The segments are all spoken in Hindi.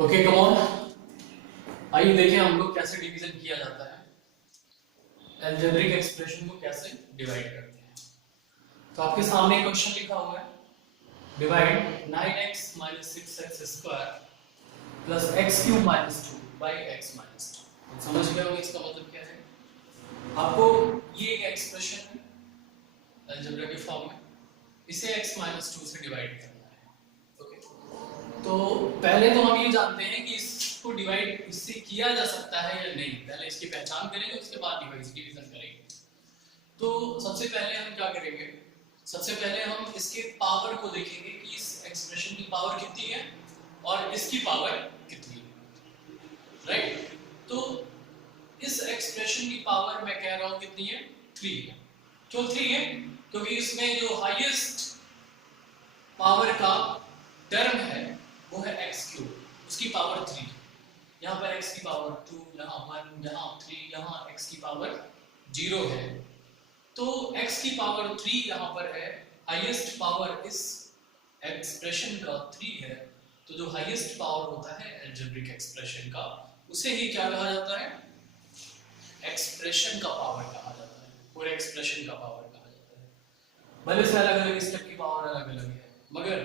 ओके कम ऑन, आइए देखें हम लोग कैसे डिवीजन किया जाता है, अलजेब्रिक एक्सप्रेशन को कैसे डिवाइड करते हैं। तो आपके सामने एक क्वेश्चन लिखा हुआ है, divide 9x - 6x² plus x³ - 2 by x - 2। समझ गए होंगे इसका मतलब क्या है। आपको ये एक एक्सप्रेशन है अलजेब्रा के फॉर्म में, इसे x - 2 से डिवाइड करना है। ओके, तो पहले तो हम ये जानते हैं कि इसको डिवाइड इससे किया जा सकता है या नहीं। पहले इसकी पहचान करेंगे, उसके बाद डिवीजन करेंगे। तो सबसे पहले हम क्या करेंगे, सबसे पहले हम इसके पावर को देखेंगे कि इस एक्सप्रेशन की पावर कितनी है और इसकी पावर कितनी है। राइट, तो इस एक्सप्रेशन की पावर मैं कह रहा हूं कितनी है, 3 है। क्यों 3 है? क्योंकि इसमें जो हाईएस्ट पावर का टर्म है वो है x³, उसकी पावर 3। यहाँ पर x की पावर 2, यहाँ 1, यहाँ 3, यहाँ x की पावर 0 है। तो x की पावर 3 यहाँ पर है, हाईएस्ट पावर इस एक्सप्रेशन का 3 है। तो जो हाईएस्ट पावर होता है अलजेब्रिक एक्सप्रेशन का, उसे ही क्या कहा जाता है, एक्सप्रेशन का पावर कहा जाता है, पूरे एक्सप्रेशन का पावर कहा जाता है। भले से अलग अलग स्टेप की पावर अलग अलग है, मगर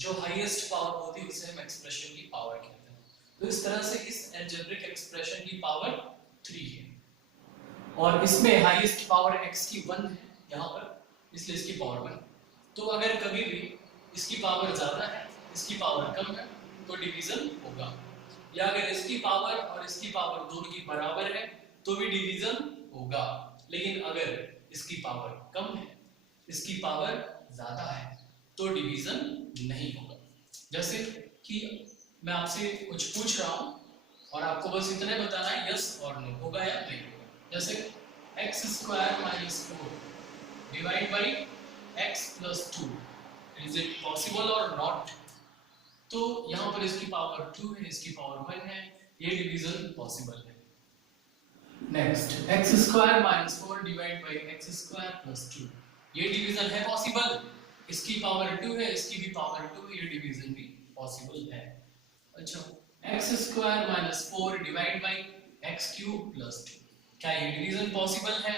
जो हाईएस्ट पावर होती है उसे हम एक्सप्रेशन की पावर कहते हैं। तो इस तरह से इस अलजेब्रिक एक्सप्रेशन की पावर 3 है और इसमें हाईएस्ट पावर x की 1 है यहाँ पर, इसलिए इसकी पावर 1। तो अगर कभी भी इसकी पावर ज्यादा है, इसकी पावर कम है, तो डिवीजन होगा। या अगर इसकी पावर और इसकी पावर दोनों की बराबर है तो भी डिवीजन होगा। लेकिन अगर इसकी पावर कम है, इसकी पावर ज्यादा है, तो डिवीजन नहीं होगा। जैसे कि मैं आपसे कुछ पूछ रहा हूं और आपको बस इतना ही बताना है यस और नो, होगा या नहीं होगा। जैसे x² - 4 divide by x + 2, is it possible और नॉट? तो यहां पर इसकी पावर 2 है, इसकी पावर 1 है, ये डिवीजन पॉसिबल है। Next, x² - 4 divide by x² + 2, ये डिवीजन है पॉसिबल। इसकी पावर 2 है, इसकी भी पावर 2 है, ये डिवीजन भी पॉसिबल है। अच्छा, x² - 4 डिवाइड बाई x³ + 2, क्या ये डिवीजन पॉसिबल है?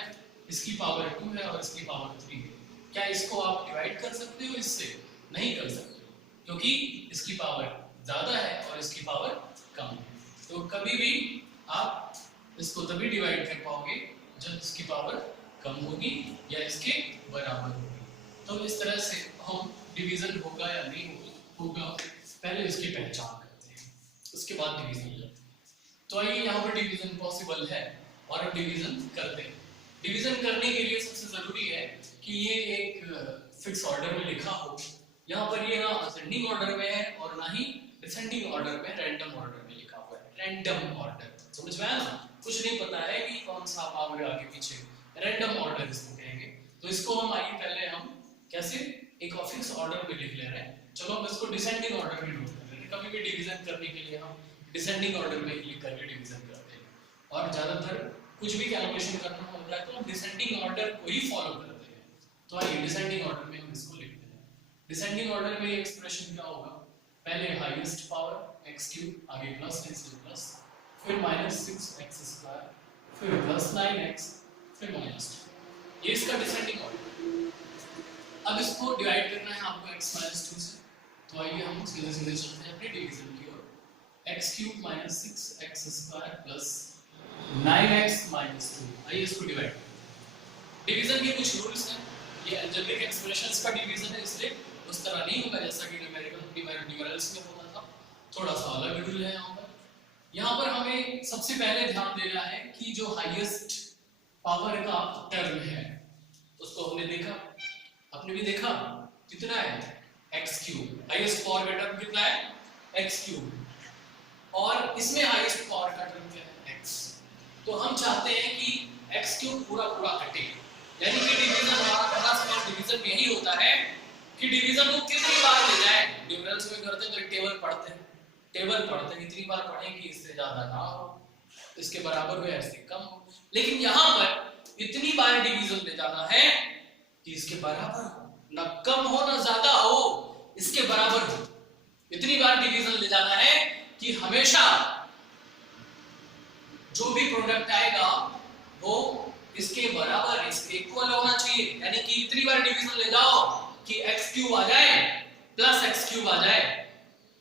इसकी पावर 2 है और इसकी पावर 3 है। क्या इसको आप डिवाइड कर सकते हो इससे? नहीं कर सकते, क्योंकि इसकी पावर ज्यादा है और इसकी पावर कम है। तो कभी भी आप इसको तभी डिवाइड कर पाओगे जब इसकी पावर कम होगी या इसके बराबर होगी। तो इस तरह से हम डिवीजन होगा या नहीं होगा, पहले इसकी पहचान करते हैं, उसके बाद डिवीजन करते हैं। तो आइए यहाँ पर डिवीजन पॉसिबल है और हम डिवीजन करते हैं। डिवीजन करने के लिए सबसे जरूरी है कि ये एक फिक्स ऑर्डर में लिखा हो। यहाँ पर ये ना असेंडिंग ऑर्डर में है और ना ही डिसेंडिंग ऑर्डर में, रैंडम ऑर्डर में लिखा हुआ है। रैंडम ऑर्डर, समझ में आया ना? कुछ नहीं पता है कि कौन सा पावर आगे पीछे, रैंडम ऑर्डर इसको कहेंगे। तो इसको हम आइए पहले हम कैसे एक फिक्स ऑर्डर में लिख ले रहे हैं। चलो हम इसको डिसेंडिंग ऑर्डर में नोट कर रहे हैं। कभी भी डिवीजन करने के लिए हम डिसेंडिंग ऑर्डर में लिख करके डिवीजन करते हैं, और ज्यादातर कुछ भी कैलकुलेशन करना होता है तो हम डिसेंडिंग ऑर्डर को ही फॉलो करते हैं। तो आइए डिसेंडिंग ऑर्डर में हम इसको लिखते हैं। डिसेंडिंग ऑर्डर में एक्सप्रेशन क्या होगा, पहले हाईएस्ट पावर x³, आगे प्लस इससे प्लस, फिर -6x², फिर +9x, फिर -2। ये इसका डिसेंडिंग ऑर्डर। अब इसको डिवाइड करना है आपको x - 2 से। तो आइए हम सीधे सीधे चलते हैं अपने डिवीजन की ओर। x³ - 6x² प्लस 9x - 2, आइए इसको डिवाइड करें। डिवीजन के कुछ रूल्स हैं। ये अलजेब्रिक एक्सप्रेशंस का डिवीजन है, इसलिए उस तरह नहीं होगा जैसा कि न्यूमेरिकल्स में होता था। थोड़ा सा अलग रूल है यहाँ पर। यहाँ पर हमें सबसे पहले ध्यान देना है कि जो हाईएस्ट पावर का टर्म है उसको हमने देखा, आपने भी देखा, कितना है, x³। हाईएस्ट पावर का टर्म कितना है, x³, और इसमें हाईएस्ट पावर का टर्म क्या है, x। तो हम चाहते हैं कि x³ पूरा पूरा कटे, यानी कि डिवीजन हमारा पहला स्टेप डिवीजन में यही होता है कि डिवीजन को कितनी बार ले जाए। न्यूमेरल्स में करते हैं तो टेबल पढ़ते हैं, इतनी बार पढ़ें कि इससे ज्यादा ना हो, इसके बराबर हो या इससे कम हो। लेकिन यहाँ पर इतनी बार डिवीजन ले जाना है कि इसके बराबर हो, ना कम हो ना ज्यादा हो, इसके बराबर हो। इतनी बार डिवीजन ले जाना है कि हमेशा जो भी प्रोडक्ट आएगा वो इसके बराबर, इसके इक्वल होना चाहिए। यानी कि इतनी बार डिवीजन ले जाओ कि x क्यूब आ जाए प्लस x क्यूब आ जाए।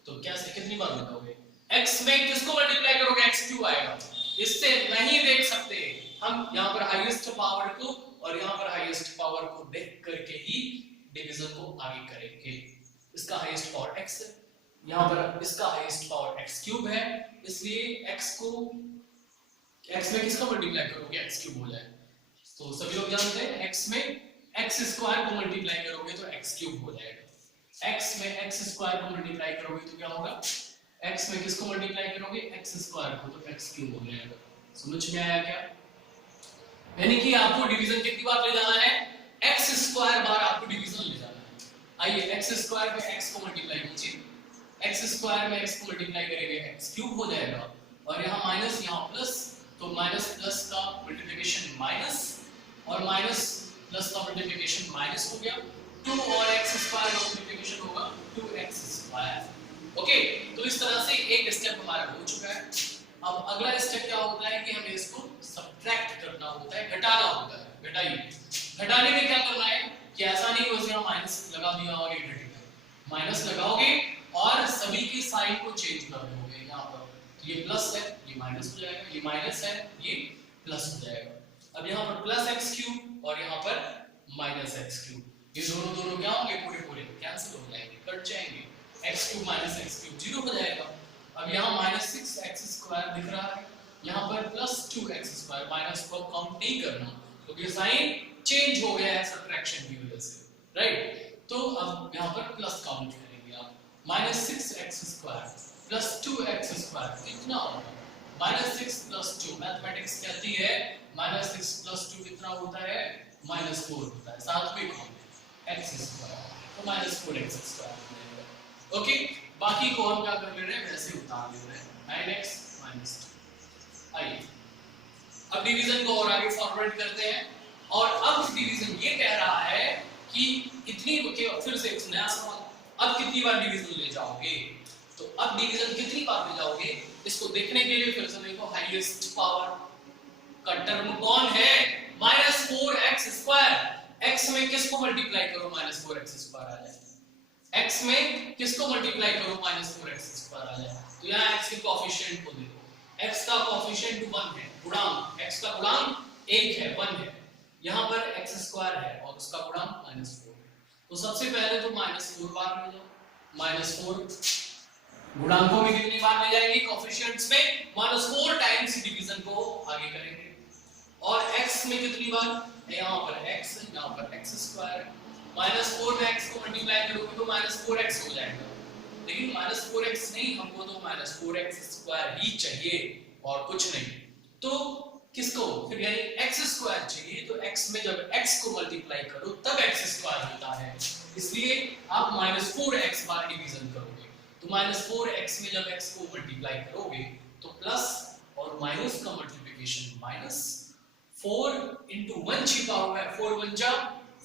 तो क्या से कितनी बार लगाओगे? x में किसको मल्टीप्लाई करोगे? x क्यूब आएगा। इससे नहीं देख सकते हम यहाँ पर हाईएस्ट पावर को और यहाँ पर हाईएस्ट पावर को देख करके ही डिवीजन को आगे करेंगे। इसका हाईएस्ट पावर x है, यहाँ पर इसका हाईएस्ट पावर x क्यूब है, इसलिए x को x में किसका मल्टीप्लाई करोगे? x क्यूब हो जाए। तो सभी लोग जानते हैं x में x स्क्वायर को मल्टीप्लाई करोगे तो x क्यूब हो जाएगा। x में x स्क्वायर को मल्टीप्लाई करोगे तो क्या होगा? x में किसको मल्टीप्लाई करोगे? x स्क्वायर को, तो x क्यूब हो जाएगा। समझ में आया क्या? यानी कि आपको डिवीजन कितनी बार ले जाना है? x स्क्वायर बार आपको डिवीजन ले जाना है। आइए x स्क्वायर में x को मल्टीप्लाई कीजिए, x स्क्वायर में x को मल्टीप्लाई करेंगे x क्यूब हो जाएगा, और यहाँ माइनस यहाँ प्लस, तो माइनस प्लस का मल्टीप्लिकेशन माइनस और माइनस प्लस का मल्टीप्लिकेशन माइनस हो गया। 2 और x स्क्वायर का मल्टीप्लिकेशन होगा 2x स्क्वायर। ओके, तो इस तरह से एक स्टेप हमारा हो चुका है। अब अगला स्टेप क्या होता है कि हमें इसको सब्ट्रैक्ट करना होता है, घटाना होता है। घटाइए, घटाने में क्या करना है कि ऐसा नहीं बस यहाँ माइनस लगा दिया और ये घट गया। माइनस लगाओगे और सभी के साइन को चेंज कर दोगे। यहाँ पर ये प्लस है, ये माइनस हो जाएगा, ये माइनस है, ये प्लस हो जाएगा। अब यहाँ पर प्लस एक्स क्यूब और यहाँ पर माइनस एक्स क्यूब, ये दोनों क्या होंगे? पूरे पूरे कैंसिल हो जाएंगे, कट जाएंगे। X cube minus x cube 0 हो जाएगा। अब यहाँ माइनस 6x स्क्वायर दिख रहा है, यहाँ पर प्लस 2x स्क्वायर, माइनस को काउंट नहीं करना क्योंकि साइन चेंज हो गया है सब्ट्रैक्शन की वजह से, राइट? तो अब यहाँ पर प्लस काउंट करेंगे आप। Minus 6x square plus 2x square कितना होगा? माइनस 6 प्लस 2, मैथमेटिक्स कहती है माइनस 6 प्लस 2 कितना होता है? माइनस 4 होता है। साथ में कौन? x स्क्वायर, तो माइनस 4x स्क्वायर। ओके, बाकी को हम क्या कर ले रहे हैं? वैसे उतार ले रहे हैं, 9x माइनस 2। आइए अब डिवीजन को और आगे फॉरवर्ड करते हैं, और अब डिवीजन ये कह रहा है कि इतनी, फिर से एक नया सवाल, अब कितनी बार डिवीजन ले जाओगे? तो अब डिवीजन कितनी बार ले जाओगे इसको देखने के लिए फिर से देखो, हाईएस्ट पावर का टर्म कौन है? Minus 4x square. x में किसको मल्टीप्लाई करो? माइनस 4x स्क्वायर आ जाए। x में किसको मल्टीप्लाई करो? माइनस 4x स्क्वायर आ जाए। तो यहाँ x के कोएफिशिएंट को देखो, x का कोएफिशिएंट 1 है, गुणांक x का गुणांक 1 है, 1 है। यहाँ पर x स्क्वायर है और उसका गुणांक माइनस 4। तो सबसे पहले तो माइनस 4 बार ले जाओ, माइनस 4 गुणांकों में कितनी बार ले जाएंगे? कोएफिशिएंट्स में माइनस 4 टाइम्स डिवीजन को आगे करेंगे। और x में कितनी बार? यहाँ पर x, यहाँ पर x स्क्वायर, माइनस 4 में x को मल्टीप्लाई करोगे तो माइनस 4x हो जाएगा। लेकिन माइनस 4x नहीं, हमको तो माइनस 4x स्क्वायर ही चाहिए और कुछ नहीं। तो किसको फिर, यानी x स्क्वायर चाहिए, तो x में जब x को मल्टीप्लाई करो तब x स्क्वायर होता है, इसलिए आप माइनस 4x बार डिवीजन करोगे। तो माइनस 4x में जब x को मल्टीप्लाई करोगे तो प्लस और माइनस का मल्टीप्लिकेशन माइनस, 4 into 1 छिपा हुआ है, 4 1 जा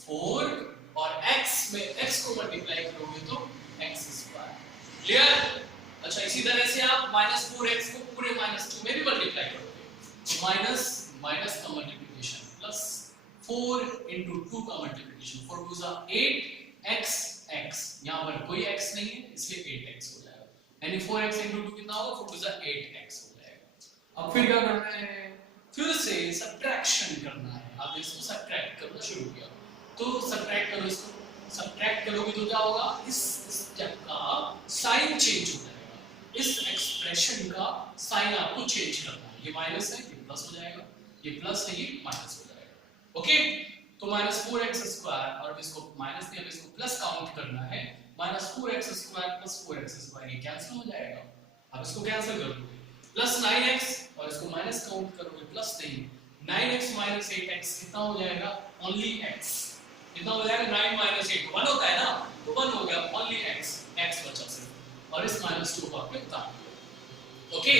4, और x में x को मल्टीप्लाई करोगे तो x स्क्वायर। क्लियर? अच्छा, इसी तरह से आप माइनस 4x को पूरे माइनस 2 में भी मल्टीप्लाई करोगे, तो माइनस माइनस का मल्टीप्लिकेशन प्लस 4 into 2 का मल्टीप्लिकेशन, 4 2 8x x, यहाँ पर कोई x नहीं है इसलिए 8x हो जाएगा, यानी 4x into 2 कितना होगा? 4 2 8x हो जाएगा। अब फिर क्या करना है? फिर से सब्ट्रैक्शन करना है। आप इसको सब्ट्रैक्ट करना शुरू किया तो सब्ट्रैक्ट करो, इसको सब्ट्रैक्ट करोगे तो क्या होगा? इस स्टेप का साइन चेंज हो जाएगा, इस एक्सप्रेशन का साइन आपको चेंज करना है। ये माइनस है, ये प्लस हो जाएगा, ये प्लस है, ये माइनस हो जाएगा। ओके, तो माइनस 4x स्क्वायर, और इसको माइनस नहीं, अब इसको प्लस काउंट करना है, minus 4x square plus 4x square, ये कैंसिल हो जाएगा। अब इसको कैंसिल कर दोगे, प्लस 9x और इसको माइनस काउंट करोगे, प्लस नहीं, 9x माइनस 8x कितना हो जाएगा? Only x। कितना हो जाएगा? 9 माइनस 8 1 होता है ना, तो 1 हो गया, ओनली x, x बचा सिर्फ, और इस माइनस 2 को आपने उतार दिया। ओके,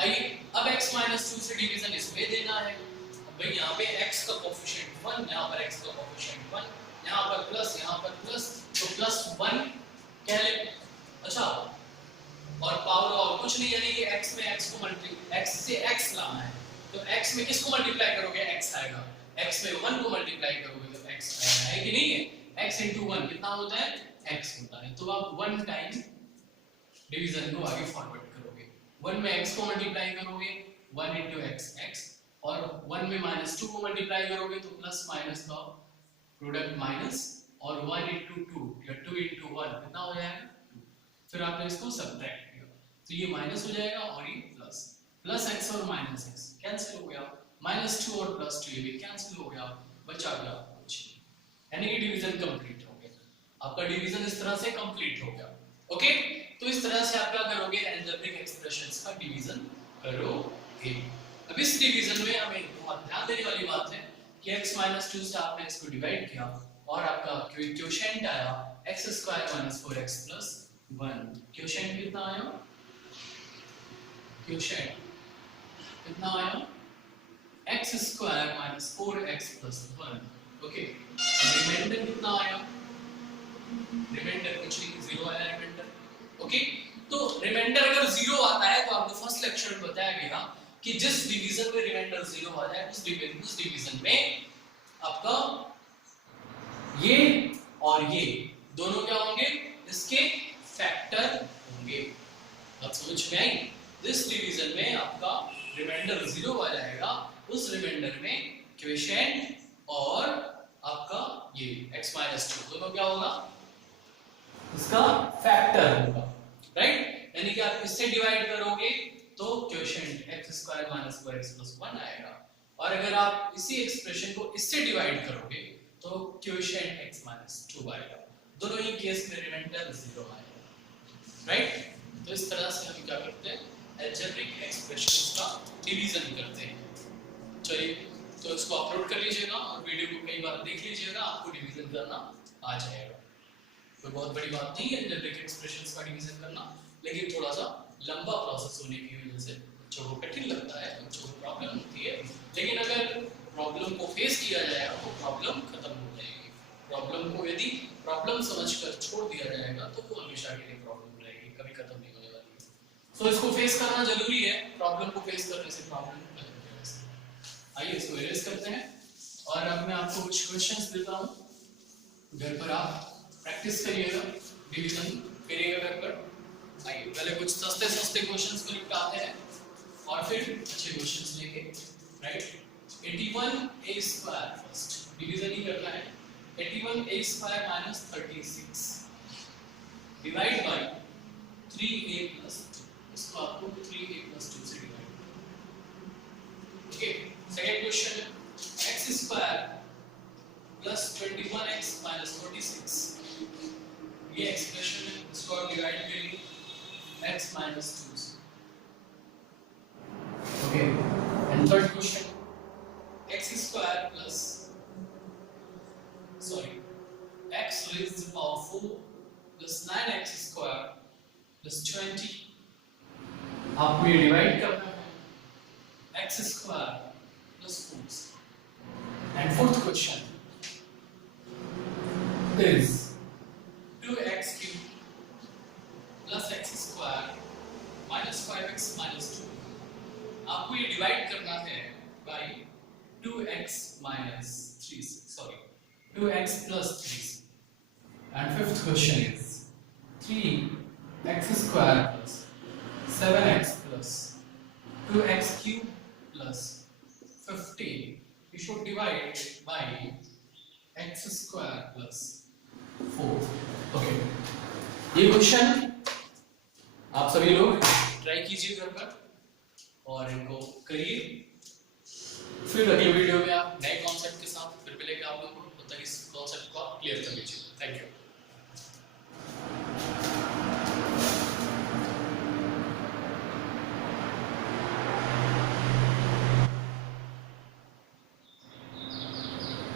आइए अब x माइनस 2 से डिवीजन इसमें देना है। अब भाई यहाँ पे x का कोएफिशिएंट 1, यहाँ पर x का कोएफिशिएंट 1, यहाँ पर प्लस, यहाँ पर प्लस, तो प्लस 1 कह ले। अच्छा, और पावर और कुछ कुछ नहीं, यानी कि x में x को x से x लाना है, तो x में किसको मल्टीप्लाई करोगे, x आएगा, x में 1 को मल्टीप्लाई करोगे तो x आएगा, है कि नहीं है, x into 1 कितना होता है, x होता है। तो आप 1 टाइम डिवीजन को आगे फॉरवर्ड करोगे, 1 में x को मल्टीप्लाई करोगे 1 into x x, और 1 में -2 को मल्टीप्लाई करोगे तो प्लस माइनस का प्रोडक्ट माइनस, और 1 into 2 या 2 into 1 कितना हो जाएगा 2, फिर आपने इसको सब्ट्रैक्ट किया तो ये माइनस हो जाएगा और ये प्लस, प्लस x और माइनस x कैंसिल हो गया, -2 और +2 ये भी कैंसिल हो गया, बचा गया कुछ, यानी कि डिवीजन कंप्लीट हो गया, आपका डिवीजन इस तरह से कंप्लीट हो गया। ओके, तो इस तरह से आप क्या करोगे, अलजेब्रिक एक्सप्रेशंस का डिवीजन करोगे। अब इस डिवीजन में हमें बहुत ध्यान देने वाली बात है कि x - 2 से आपने इसको डिवाइड किया और आपका क्वोशिएंट आया x² - 4x + 1, क्वोशिएंट कितना आया, क्वोशिएंट कितना आया x² - 4x + 1, ओके, रिमाइंडर कितना आया, रिमाइंडर कुछ नहीं, 0 आया रिमाइंडर, ओके। तो रिमाइंडर अगर 0 आता है तो आपको फर्स्ट लेक्चर में बताया गया कि जिस डिवीजन में रिमाइंडर 0 आ जाए उस डिवीजन में आपका ये और ये दोनों क्या होंगे, इसके फैक्टर होंगे, बात समझ में आई। जिस डिवीजन में आपका रिमाइंडर 0 आ जाएगा उस रिमाइंडर में क्वोशिएंट और आपका ये x - 2 दोनों क्या होगा, इसका फैक्टर होगा, राइट, यानी कि आप इससे डिवाइड करोगे तो क्वोशिएंट x² - 4x + 1 आएगा, और अगर आप इसी एक्सप्रेशन को इससे डिवाइड करोगे तो क्वोशिएंट x - 2 आएगा, दोनों ही केस में रिमाइंडर 0 आएगा, राइट। तो इस तरह से हम क्या करते हैं, अलजेब्रिक एक्सप्रेशंस का डिवीजन करते हैं। चलिए, तो इसको अपलोड कर लीजिएगा और वीडियो को कई बार देख लीजिएगा, आपको डिवीजन करना आ जाएगा। कोई बहुत बड़ी बात नहीं है अलजेब्रिक एक्सप्रेशंस का डिवीजन करना, लेकिन थोड़ा सा लंबा प्रोसेस होने की वजह से बच्चों को कठिन लगता है, बच्चों को प्रॉब्लम होती है, लेकिन अगर प्रॉब्लम को फेस किया जाएगा तो प्रॉब्लम खत्म हो जाएगी। प्रॉब्लम को यदि प्रॉब्लम समझकर छोड़ दिया जाएगा तो वो हमेशा के लिए प्रॉब्लम रहेगी, कभी खत्म नहीं होने वाली है। तो इसको फेस करना जरूरी है, प्रॉब्लम को फेस करने से प्रॉब्लम खत्म हो जाएगी। आइए इसको इरेज करते हैं और अब मैं आपको कुछ क्वेश्चंस देता हूं, घर पर आप प्रैक्टिस करिएगा, डिवीजन करिएगा घर पर। आइए पहले कुछ सस्ते सस्ते क्वेश्चंस को निपटाते हैं और फिर अच्छे क्वेश्चंस लेंगे, राइट। 81a² फर्स्ट डिवीजन ही करना है, 81a² - 36 डिवाइड बाय 3a + 2, इसको आपको 3a + 2 से डिवाइड करना है, ओके। सेकंड क्वेश्चन है x² + 21x - 46, ये एक्सप्रेशन है, इसको आप डिवाइड करेंगे x - 2 से, okay. And third question x² x raised to the power 4 plus 9x² plus 20, आपको ये डिवाइड करना है x² plus 4 से। And fourth question is 2x³ plus x² minus 5x minus 2, आपको ये डिवाइड करना है by 2x minus 3, sorry 2x plus 3, and fifth question is 3x² plus 7x plus 2x³ plus 15, you should divide by x² plus 4, okay। ये क्वेश्चन आप सभी लोग ट्राई कीजिए घर पर और इनको करिए, फिर अगले वीडियो में आप नए कॉन्सेप्ट के साथ फिर मिलेंगे आप लोगों को, तब तक इस कॉन्सेप्ट को आप क्लियर कर लीजिए। Thank you.